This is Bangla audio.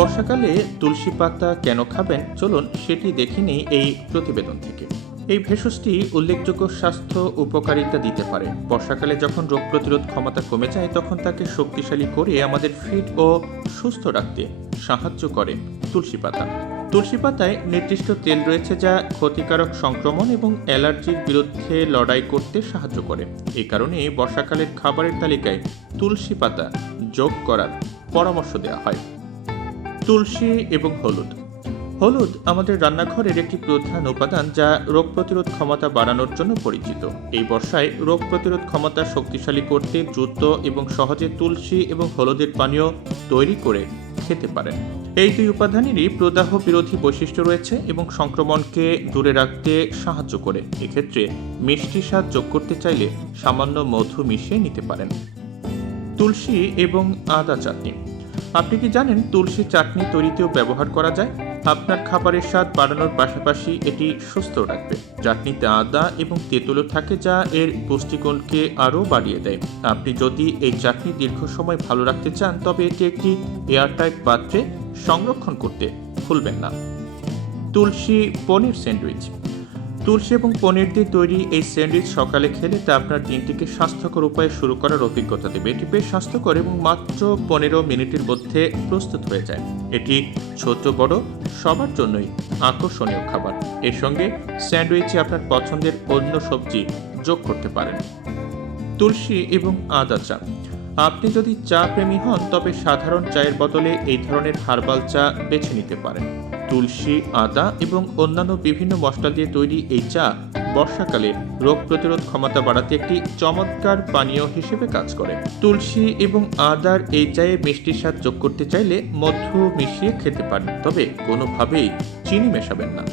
বর্ষাকালে তুলসী পাতা কেন খাবেন চলুন সেটি দেখে নিই এই প্রতিবেদন থেকে। এই ভেষজটি উল্লেখযোগ্য স্বাস্থ্য উপকারিতা দিতে পারে। বর্ষাকালে যখন রোগ প্রতিরোধ ক্ষমতা কমে যায় তখন তাকে শক্তিশালী করে আমাদের ফিট ও সুস্থ রাখতে সাহায্য করে তুলসী পাতা। তুলসী পাতায় নির্দিষ্ট তেল রয়েছে যা ক্ষতিকারক সংক্রমণ এবং অ্যালার্জির বিরুদ্ধে লড়াই করতে সাহায্য করে। এই কারণে বর্ষাকালের খাবারের তালিকায় তুলসী পাতা যোগ করার পরামর্শ দেওয়া হয়। তুলসী এবং হলুদ। হলুদ আমাদের রান্নাঘরের একটি প্রধান উপাদান যা রোগ প্রতিরোধ ক্ষমতা বাড়ানোর জন্য পরিচিত। এই বর্ষায় রোগ প্রতিরোধ ক্ষমতা শক্তিশালী করতে দ্রুত এবং সহজে তুলসী এবং হলুদের পানীয় তৈরি করে খেতে পারেন। এই দুই উপাদানেরই প্রদাহ বিরোধী বৈশিষ্ট্য রয়েছে এবং সংক্রমণকে দূরে রাখতে সাহায্য করে। এক্ষেত্রে মিষ্টি স্বাদ যোগ করতে চাইলে সামান্য মধু মিশিয়ে নিতে পারেন। তুলসী এবং আদা চাটনি। আপনি কি জানেন তুলসী চাটনি তৈরিতেও ব্যবহার করা যায়? আপনার খাবারের স্বাদ বাড়ানোর পাশাপাশি এটি সুস্থ রাখবে। চাটনিতে আদা এবং তেঁতুলও থাকে যা এর পুষ্টিগুণকে আরও বাড়িয়ে দেয়। আপনি যদি এই চাটনি দীর্ঘ সময় ভালো রাখতে চান তবে এটি একটি এয়ারটাইট পাত্রে সংরক্ষণ করতে ভুলবেন না। তুলসী পনির স্যান্ডউইচ। তুলসী এবং পনির দিয়ে তৈরি এই স্যান্ডউইচ সকালে খেলে তা আপনার দিনটিকে স্বাস্থ্যকর উপায়ে শুরু করার অভিজ্ঞতা দেবে। এটি বেশ স্বাস্থ্যকর এবং মাত্র 15 মিনিটের মধ্যে প্রস্তুত হয়ে যায়। এটি ছোট বড় সবার জন্যই আকর্ষণীয় খাবার। এর সঙ্গে স্যান্ডউইচে আপনার পছন্দের অন্য সবজি যোগ করতে পারেন। তুলসী এবং আদা চা। আপনি যদি চা প্রেমী হন তবে সাধারণ চায়ের বদলে এই ধরনের হার্বাল চা বেছে নিতে পারেন। তুলসী, আদা এবং অন্যান্য বিভিন্ন মশলা দিয়ে তৈরি এই চা বর্ষাকালে রোগ প্রতিরোধ ক্ষমতা বাড়াতে একটি চমৎকার পানীয় হিসেবে কাজ করে। তুলসী এবং আদার এই চায়ে মিষ্টির স্বাদ যোগ করতে চাইলে মধু মিশিয়ে খেতে পারেন, তবে কোনোভাবেই চিনি মেশাবেন না।